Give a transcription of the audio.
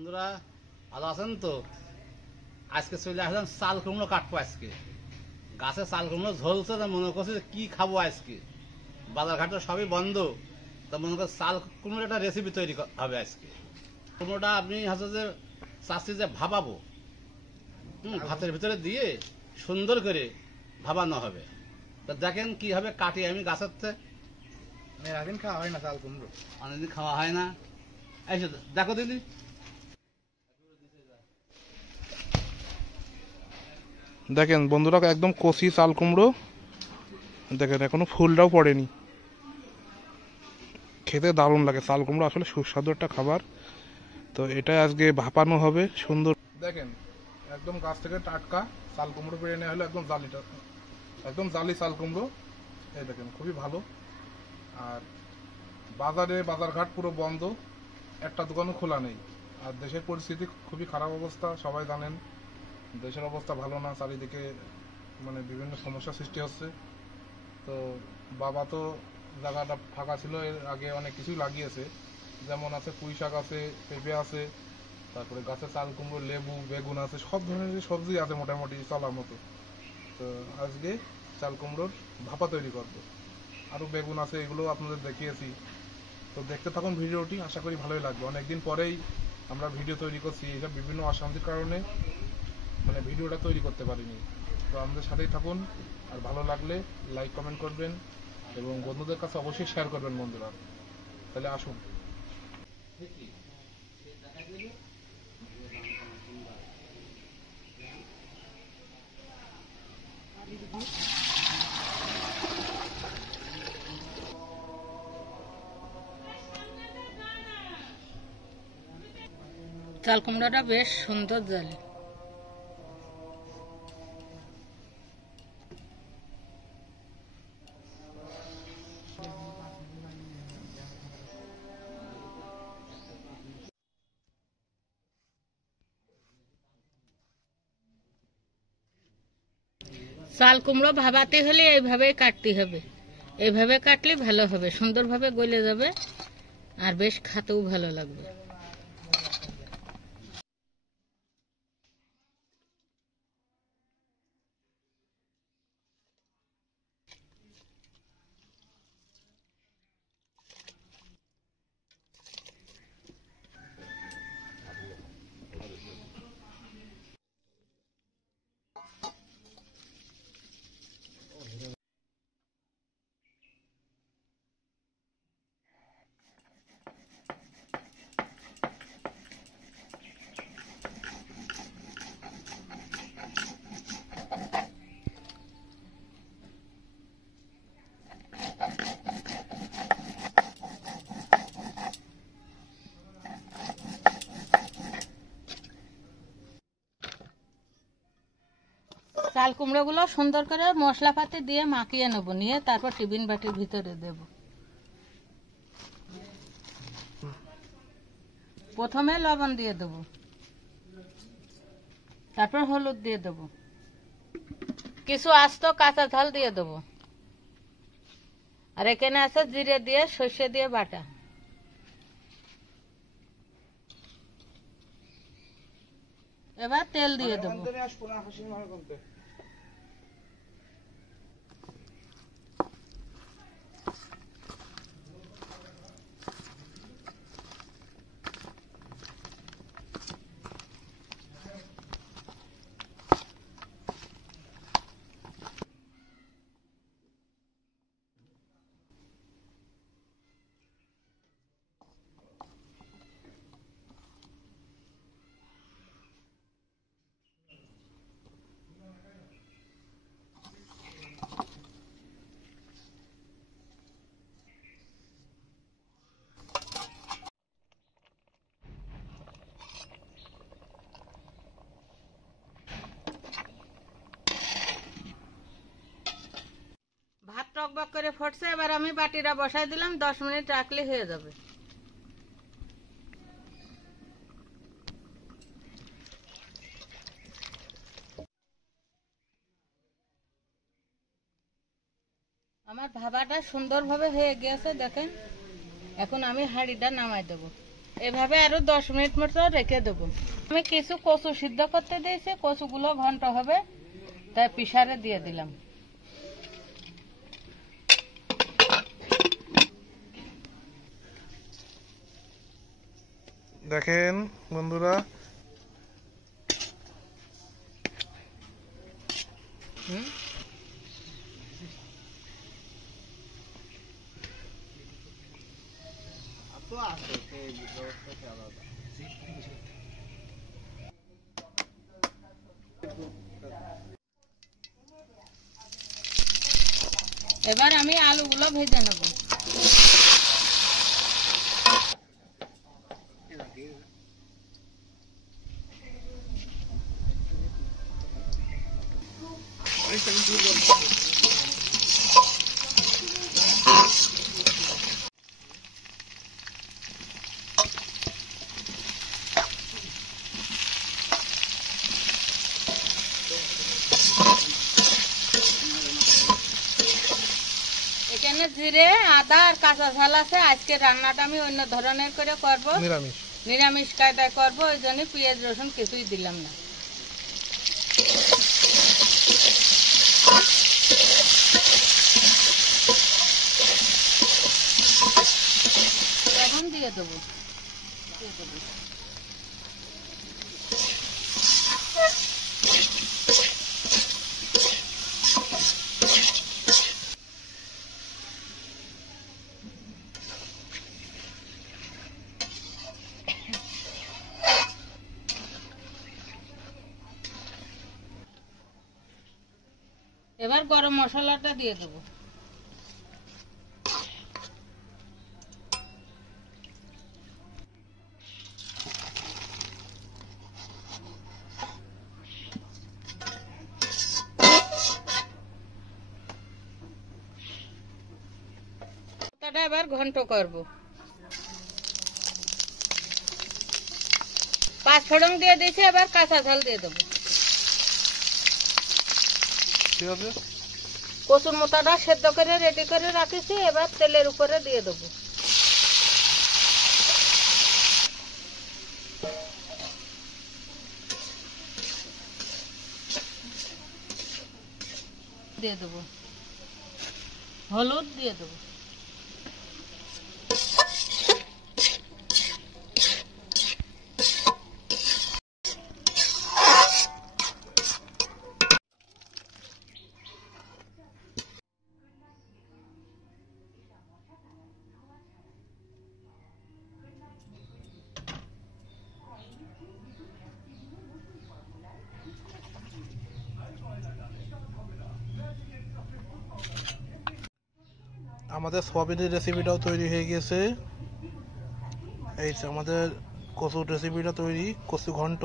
বন্ধুরা ভালো আছেন তো? আজকে চলে আসলাম চাল কুমড়ো কাটবো। আজকে গাছে চাল কুমড়ো ঝলছে, তা মনে করছে যে কি খাবো আজকে। বাজার ঘাট সবই বন্ধ, তা মনে করছে চাল কুমড়োর একটা রেসিপি তৈরি হবে আজকে। কুমড়োটা আপনি হচ্ছে যে চাষি যে ভাবাবো, ভাতের ভিতরে দিয়ে সুন্দর করে ভাবানো হবে। তা দেখেন কিভাবে কাটি আমি গাছের থেকে। মেলাদিন খাওয়া হয় না চাল কুমড়ো, অনেকদিন খাওয়া হয় না। এই দেখো দিদি, দেখেন বন্ধুরা, একদম কচি চাল কুমড়ো। দেখেন এখনো ফুলটাও পড়েনি। খেতে দারুণ লাগে চাল কুমড়ো, আসলে সুস্বাদু একটা খাবার। তো এটা আজকে ভাপানো হবে সুন্দর। দেখেন একদম গাছ থেকে টাটকা চাল কুমড়ো পেরে নেওয়া হলো, একদম জালিটা, একদম জালি চাল কুমড়ো। এই দেখেন খুবই ভালো। আর বাজারঘাট পুরো বন্ধ, একটা দোকানও খোলা নেই। আর দেশের পরিস্থিতি খুবই খারাপ অবস্থা, সবাই জানেন। দেশের অবস্থা ভালো না, চারিদিকে মানে বিভিন্ন সমস্যা সৃষ্টি হচ্ছে। তো বাবা তো জায়গাটা ফাঁকা ছিল, এর আগে অনেক কিছুই লাগিয়েছে, যেমন আছে পুঁই শাক আছে, পেঁপে আছে, তারপরে গাছে চাল কুমড়ো, লেবু, বেগুন আছে, সব ধরনের সবজি আছে মোটামুটি চলার মতো। তো আজকে চাল কুমড়োর ভাপা তৈরি করব। আরও বেগুন আছে, এগুলো আপনাদের দেখিয়েছি। তো দেখতে থাকুন ভিডিওটি, আশা করি ভালোই লাগবে। অনেকদিন পরেই আমরা ভিডিও তৈরি করছি, এইসব বিভিন্ন অশান্তির কারণে মানে ভিডিওটা তৈরি করতে পারিনি। তো আমাদের সাথেই থাকুন, আর ভালো লাগলে লাইক কমেন্ট করবেন এবং বন্ধুদের কাছে অবশ্যই শেয়ার করবেন বন্ধুরা। তাহলে আসুন। চাল কুমড়োটা বেশ সুন্দর জালে। চাল কুমড়ো ভাবাতে হলে এইভাবে কাটতে হবে, এইভাবে কাটলে ভালো হবে, সুন্দরভাবে গলে যাবে আর বেশ খেতেও ভালো লাগবে। চাল কুমড়োগুলো সুন্দর করে মশলাপাতি দিয়ে মাখিয়ে নেব, নিয়ে তারপর টিফিন বাটির ভিতরে দেব। প্রথমে লবণ দিয়ে দেব, তারপর হলুদ দিয়ে দেব, কিছু আস্ত কাঁচা ঝাল দিয়ে দেব, আর এখানে আছে জিরে দিয়ে সর্ষে দিয়ে বাটা। এবার তেল দিয়ে দেব। ভাত টকবক করে ফুটছে, এবার আমি বাটিটা বসাই দিলাম, 10 মিনিট রাখলে হয়ে যাবে। আমার ভাবাটা সুন্দরভাবে হয়ে গিয়েছে, দেখেন। এখন আমি হাঁড়িটা নামাই দেব। এভাবে আরো 10 মিনিট মতো রেখে দেবো। আমি কিছু কচু সিদ্ধ করতে দিয়েছি, কচুগুলো ঘন্ট হবে, তাই পিসারে দিয়ে দিলাম। দেখেন বন্ধুরা, এবার আমি আলুগুলো ভেজে নেব। এখানে জিরে, আদা আর কাঁচা ঝাল আছে। আজকে রান্নাটা আমি অন্য ধরনের করে করব, নিরামিষ কায়দায় করব, ওই জন্য পেঁয়াজ রসুন কিছুই দিলাম না। এখন দিয়ে দেবো। এবার গরম মশলাটা দিয়ে দেবো। এবার ঘন্ট করব। 5 ফোড়ন দিয়ে দিয়েছি, এবার কাঁচা ঝাল দিয়ে দেবো। কচুর মোটাটা সেদ্ধ করে রেডি করে রাখিছি, এবার তেলের উপরে দিয়ে দেবো। দিয়ে দেবো হলুদ, দিয়ে দেবো আমাদের সোয়াবিনের রেসিপিটাও তৈরি হয়ে গেছে। এই যে আমাদের কচুর রেসিপিটা তৈরি, কচু ঘন্ট।